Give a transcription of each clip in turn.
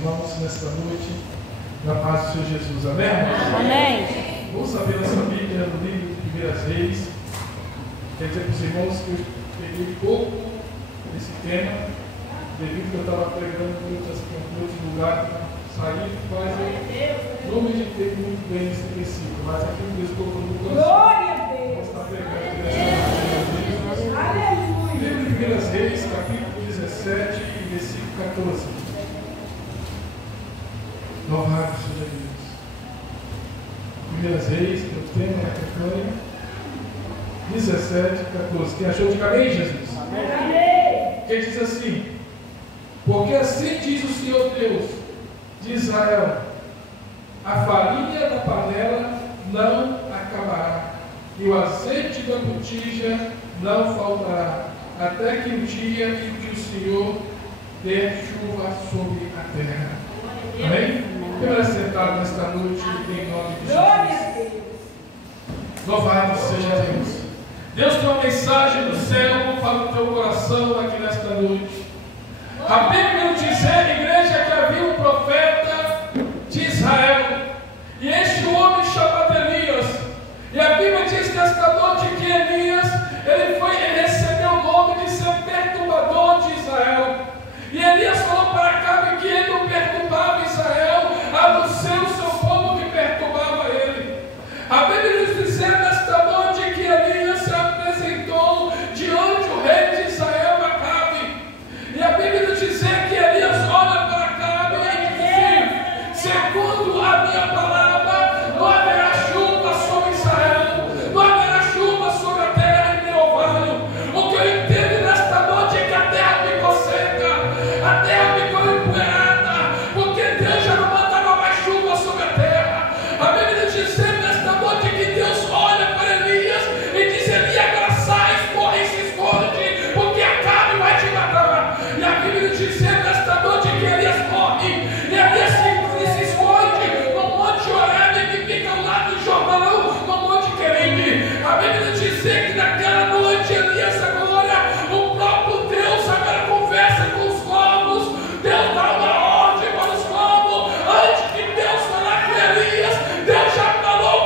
irmãos nesta noite, na paz do Senhor Jesus. Amém? Amém. Vamos abrir nossa Bíblia no livro de Primeiras Reis. Quer dizer para os irmãos que eu peguei pouco desse tema, devido que eu estava pregando em outros lugares para sair, mas eu não meditei muito bem nesse versículo, mas aqui o Deus colocou no coração. Glória a Deus! Está pregando livro de Primeiras Reis, capítulo 17, versículo 14. Louvado seja Deus. Primeiras Reis, que é o tema da campanha, 17, 14. Quem achou, diga amém, Jesus? Amém! Quem diz assim: porque assim diz o Senhor Deus de Israel, a farinha da panela não acabará, e o azeite da botija não faltará, até que o dia em que o Senhor der chuva sobre a terra. Amém? Permaneça sentado nesta noite em nome de Glória Jesus. a Deus! Louvado seja Deus. Deus tem uma mensagem do céu para o teu coração aqui nesta noite. A Bíblia nos diz, igreja, que havia um profeta de Israel, e este homem chamado Elias. E a Bíblia diz nesta noite que Elias, ele recebeu o nome de ser perturbador de Israel. E Elias falou para Acabe que ele não perturbava Israel, a não ser o seu povo que perturbava ele. A Bíblia nos diz nesta noite que Elias se apresentou diante do rei de Israel, Acabe. E a Bíblia nos diz que Elias olha para Acabe e diz: segundo a minha palavra, não haverá chuva sobre Israel, não haverá chuva sobre a terra em meu vale. O que eu entendo nesta noite é que a terra ficou seca, a terra ficou empoeirada, porque Deus já não mandava mais chuva sobre a terra. A Bíblia nos diz nesta noite que Deus olha para Elias e diz: Elias, agora sai, corre e se esconde, porque Acabe vai te matar. E a Bíblia nos diz nesta noite que Elias corre, e Elias se esconde no monte Horebe, que fica ao lado do Jordão, no monte Querime. A Bíblia nos diz que naquela noite Elias agora, o próprio Deus agora conversa com os povos. Deus dá uma ordem para os povos. Antes de Deus falar com Elias, Deus já falou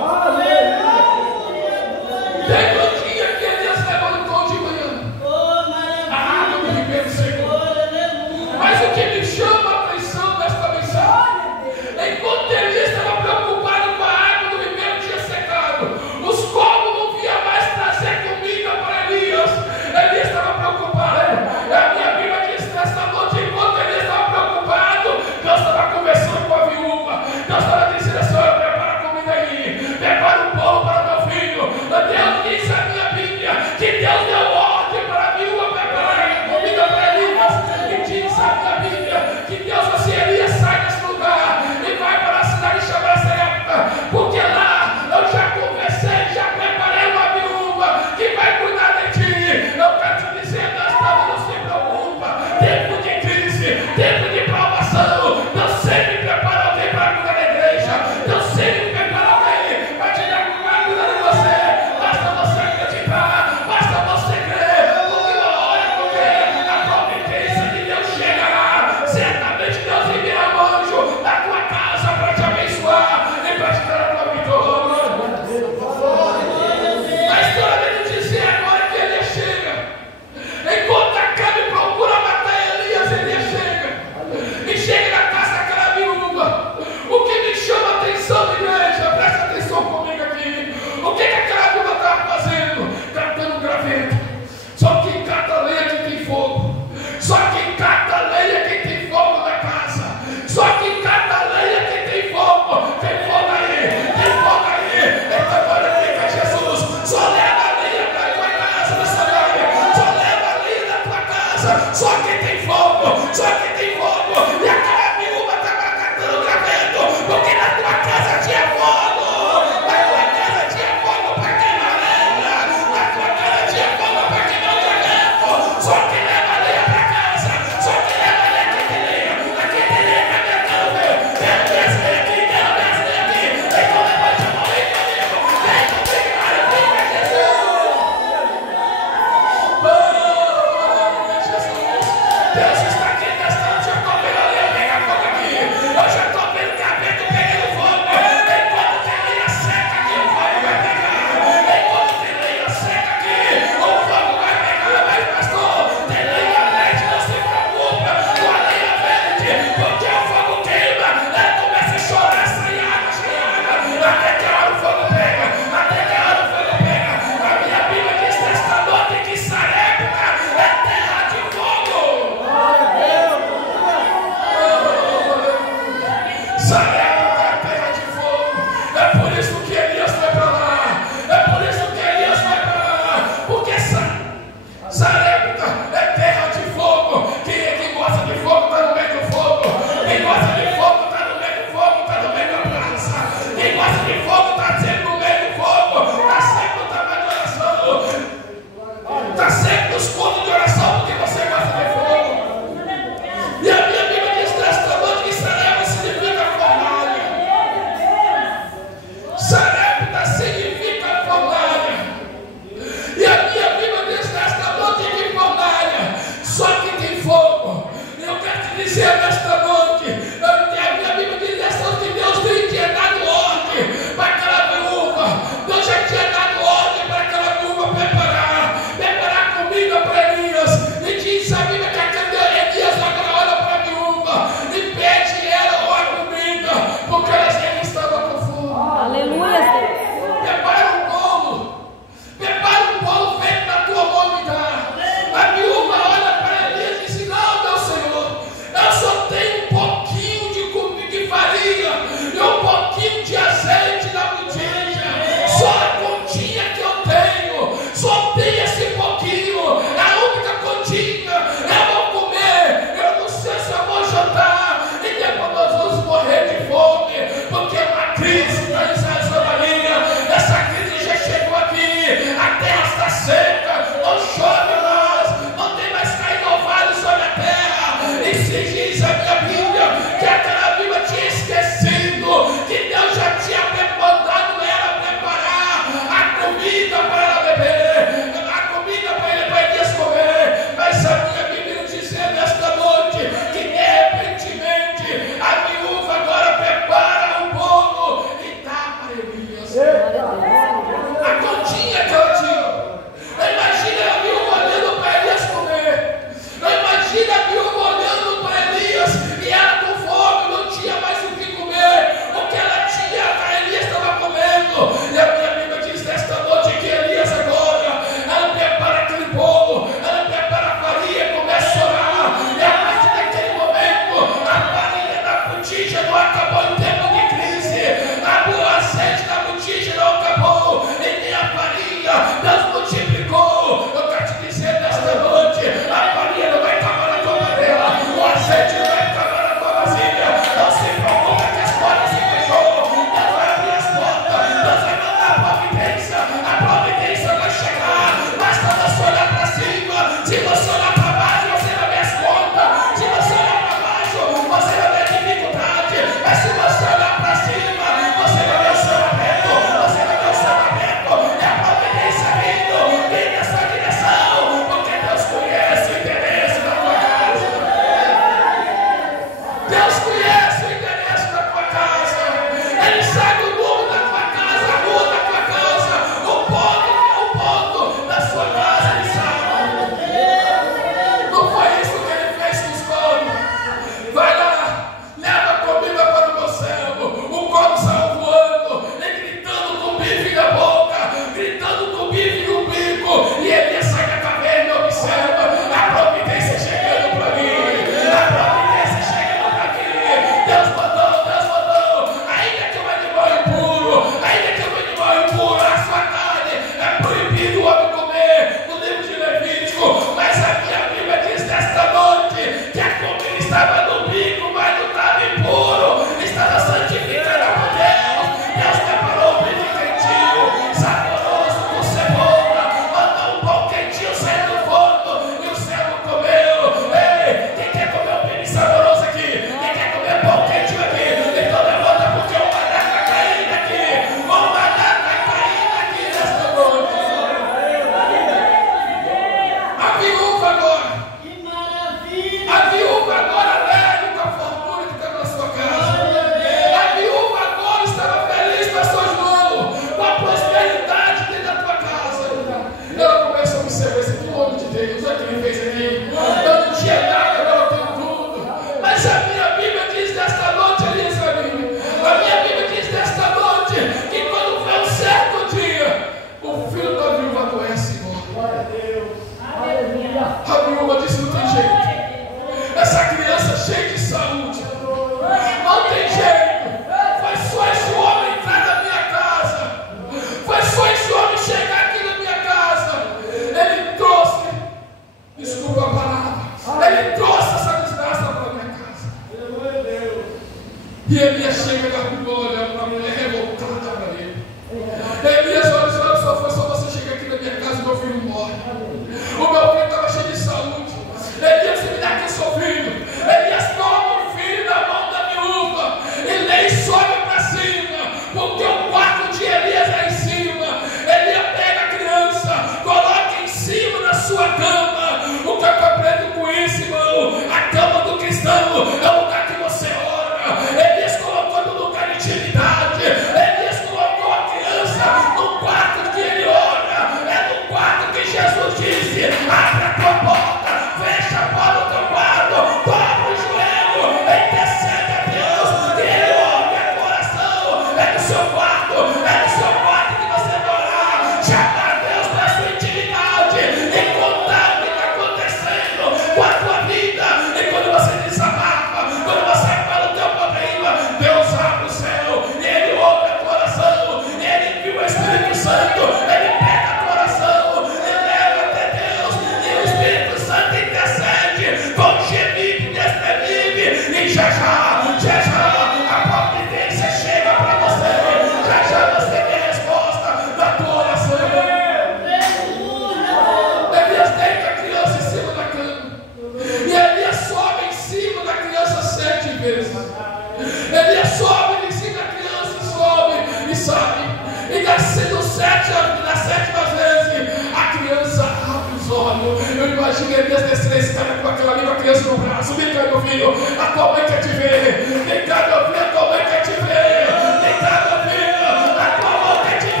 ouvido, a tua mãe quer te ver. Quem está me ouvindo, a tua mãe quer te ver. Quem está me ouvindo, a tua mão quer te ver.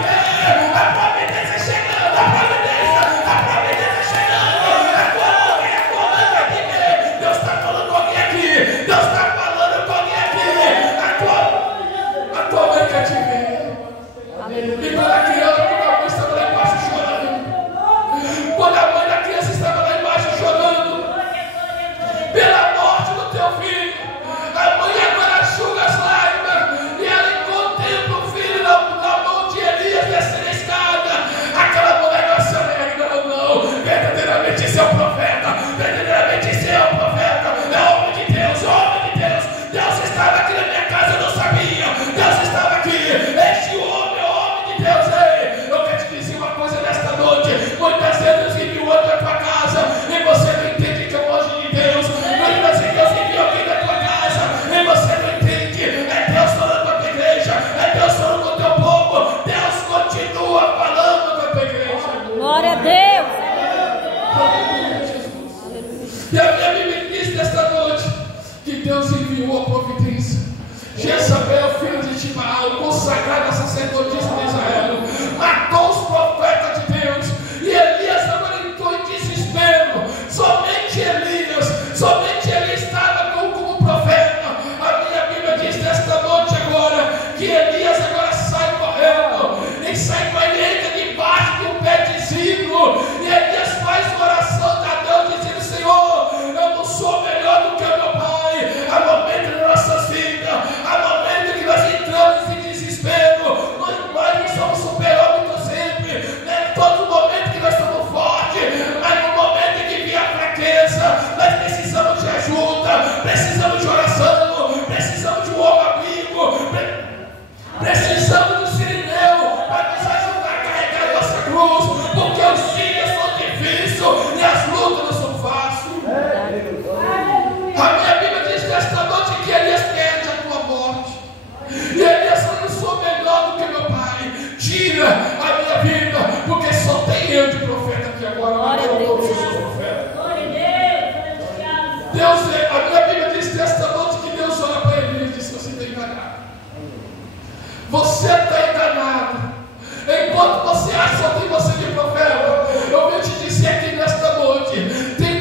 A providência chegando, a providência chegando. A tua mão quer te ver. Deus está falando com alguém aqui. Deus está falando com alguém aqui. A tua mãe quer te ver. E quando a criança, quando a mãe estava lá embaixo chorando, quando a mãe da criança estava lá embaixo chorando pela morte do teu filho, a mãe agora enxuga as lágrimas e ela contempla o filho na mão de Elias descendo a escada. Aquela mulher não se alegra, não. Verdadeiramente esse é o profeta, verdadeiramente esse é o profeta, é o homem de Deus, o homem de Deus. Deus estava aqui na minha casa, eu não sabia. Deus estava aqui, este homem é o homem de Deus. Ei, eu quero te dizer uma coisa nesta noite. Muitas vezes Deus enviou outro para tua casa e você não entende que é o anjo de Deus. Muitas vezes Deus enviou alguém da tua casa e você não entende. É Deus falando com a tua igreja, é Deus falando com o teu povo. Deus continua falando com a tua igreja. Glória a Deus. E a minha Bíblia diz nesta noite que Deus enviou a providência. Jezabel, filho de Tibaal, consagrada sacerdotisa de Israel, matou os profetas de Deus. E Elias agora entrou em desespero. Somente Elias estava como profeta. A minha Bíblia diz nesta noite agora que Elias agora sai correndo e sai com a entra debaixo de um pé de zimbro. E Elias faz uma oração a Deus dizendo: Senhor, eu não sou melhor do que o meu pai. Há momentos das nossas vidas, há momentos que nós entramos em desespero. Nós não somos super-homens sempre, né? Todo momento que nós estamos fortes, mas no momento em que vier a fraqueza, nós precisamos de ajuda, precisamos de oração, precisamos de um homem amigo, precisamos do Sirineu para nos ajudar a carregar a nossa cruz, porque os dias são difíceis e as lutas não são fáceis. A minha Bíblia diz nesta noite que Elias pede a tua morte. E Elias falou: eu sou melhor do que meu pai. Tira a minha vida, porque só tem eu de profeta aqui agora. Glória a Deus. Glória a Deus. Deus, a minha Bíblia diz nesta noite que Deus olha para Elias e diz: você está enganado. Você está enganado. Enquanto você acha que só tem você de profeta, eu vou te dizer aqui nesta noite: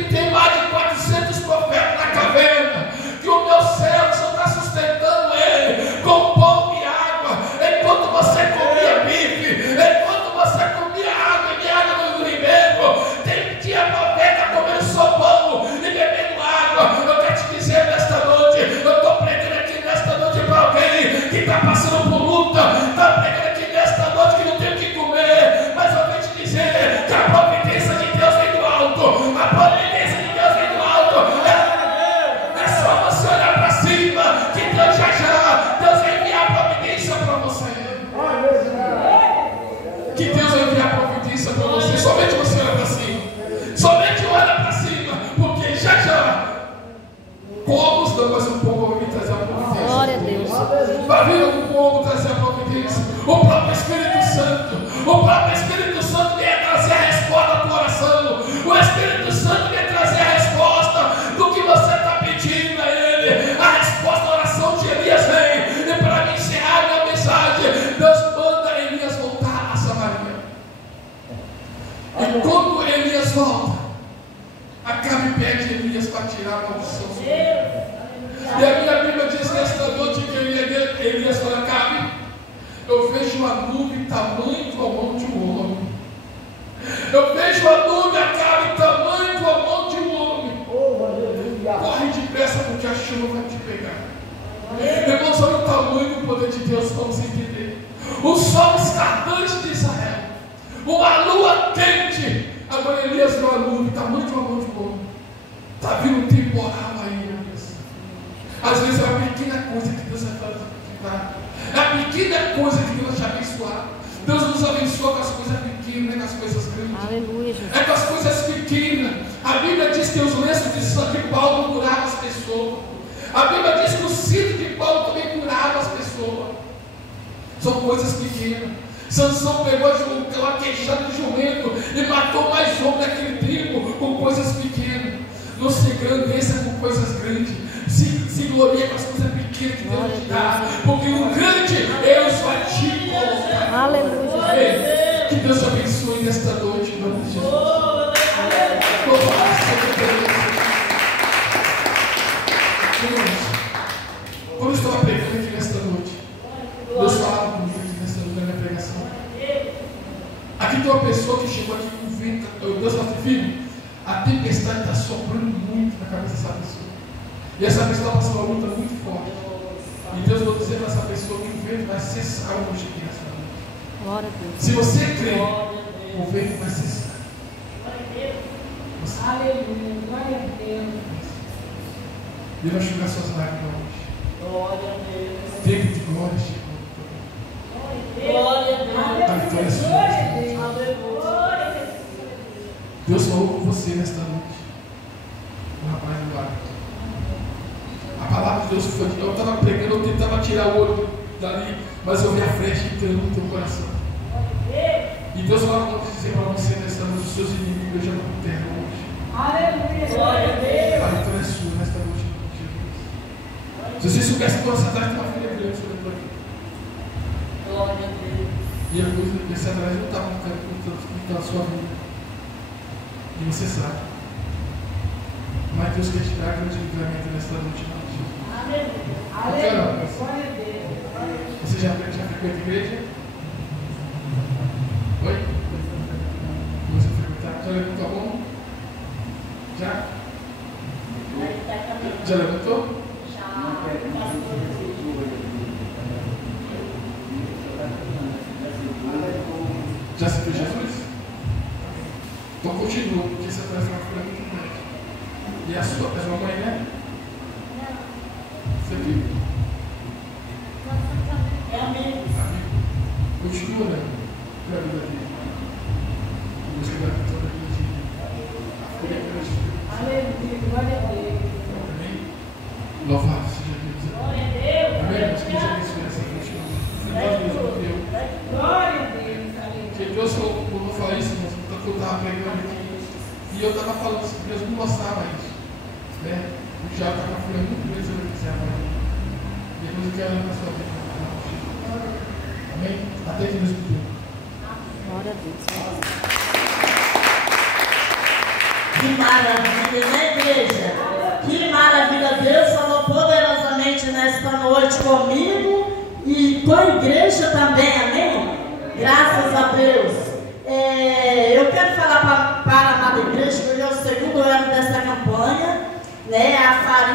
tem mais de 400 profetas na caverna, que o meu céu só está sustentando ele com pão e água. Enquanto você comia bife, enquanto você comia água e água no ribeiro, tinha profeta comendo só pão e bebendo água. Eu quero te dizer nesta noite, eu estou pregando aqui nesta noite para alguém que está passando por luta, está pregando aqui nesta noite que não tem o que comer, mas eu quero te dizer que a providência de Deus vem do alto. A providência de Deus vem do alto. É só você olhar para cima que Deus Deus vai enviar a providência para você. Que Deus vai enviar a providência para você. Somente você olha para cima. Somente olha para cima, porque povos não, mas o povo vai me trazer a providência. Glória a Deus. Vai vir o povo trazer a providência. O próprio Espírito Santo vem trazer a resposta à tua oração. O Espírito Santo vem trazer a resposta do que você está pedindo a Ele. A resposta à oração de Elias vem. E para me encerrar a minha mensagem, Deus manda Elias voltar a Samaria. E quando Elias volta, Acabe pede Elias para tirar a maldição. E a minha Bíblia diz nesta noite que Elias fala: Acabe, eu vejo uma nuvem tamanho com a mão de um homem. Eu vejo a nuvem, Acabe, tamanho com a mão de um homem. Corre depressa, porque a chuva vai te pegar. Irmãos, olha o tamanho do poder de Deus, vamos entender. O sol escardante de Israel, uma lua quente. Agora Elias viu a nuvem, tamanho de uma mão de um homem. Está vindo um temporal aí, Elias. Às vezes é uma pequena coisa que Deus vai fazer. É a pequena coisa que Deus vai te abençoar. Deus nos abençoa com as coisas pequenas, com as coisas grandes. Aleluia, Jesus. É com as coisas pequenas. A Bíblia diz que os lenços de Paulo curavam as pessoas. A Bíblia diz que o cinto de Paulo também curava as pessoas. São coisas pequenas. Sansão pegou uma queixada de jumento e matou mais homem naquele tempo com coisas pequenas. Não se engane, esse é com coisas grandes. se glorie com as coisas pequenas que Deus te dá, porque o grande Deus vai te colocar. Aleluia. Amém. Que Deus te abençoe nesta noite, em nome de Jesus. Louvado seja Deus. Quando eu estava pregando aqui nesta noite, Deus falava comigo aqui nesta noite, na minha pregação. Aqui tem uma pessoa que chegou aqui com o vento. Deus falou assim, filho, a tempestade está soprando muito na cabeça dessa pessoa. E essa pessoa está passando uma luta muito forte. E Deus vai dizer para essa pessoa que o vento vai cessar hoje aqui nessa noite. Glória a Deus. Se você crê, o vento vai cessar. Aleluia. Glória a Deus. Deus vai enxugar suas lágrimas hoje. Glória a Deus. Tempo de glória chegou. Glória a Deus. A vitória é sua. Deus falou com você nesta noite. O rapaz do ar. A palavra de Deus foi. Eu estava pregando, eu tentava tirar o olho dali, mas eu vi a flecha entrando no teu coração. E Deus falou com dizer para você nesta noite, os seus inimigos já não terra hoje. Aleluia. Glória a Deus. A vitória é sua nesta noite. Se você soubesse que você atrás de uma filha grande sobre a tua vida. Glória a Deus. E a coisa desse atrás não estava na sua vida. E você sabe. Mas Deus quer te dar grande livramento nesta noite. Aleluia. Aleluia. Glória a Deus. Você já frequenta a igreja? Oi? Você frequentar? Já levantou a mão? Já? Já levantou? Já aceitou Jesus? Então continua, porque você vai falar por muito grande. E a sua mãe, né? Você viu? É amigo. Continua, né? Para a vida dele. Deus que vai para toda a vida de Aleluia. Glória a Deus. Amém? Louvado seja Deus. Glória a Deus. Amém? Deus que já abençoe essa noite. Nós mesmos deu. Glória a Deus. Aleluia. Porque Deus falou, eu vou falar isso, mas eu estava pregando aqui. E eu estava falando assim, Deus não gostava isso. Né? O diabo está com a folha muito grande sobre esse amor. Depois eu quero olhar para a sua vida. Amém? Até que Deus me deu. Glória a Deus. Que maravilha, né, igreja? Que maravilha. Deus falou poderosamente nesta noite comigo e com a igreja também, amém? Graças a Deus. Eu quero falar para a amada igreja, porque é o segundo ano dessa campanha, né? A farinha.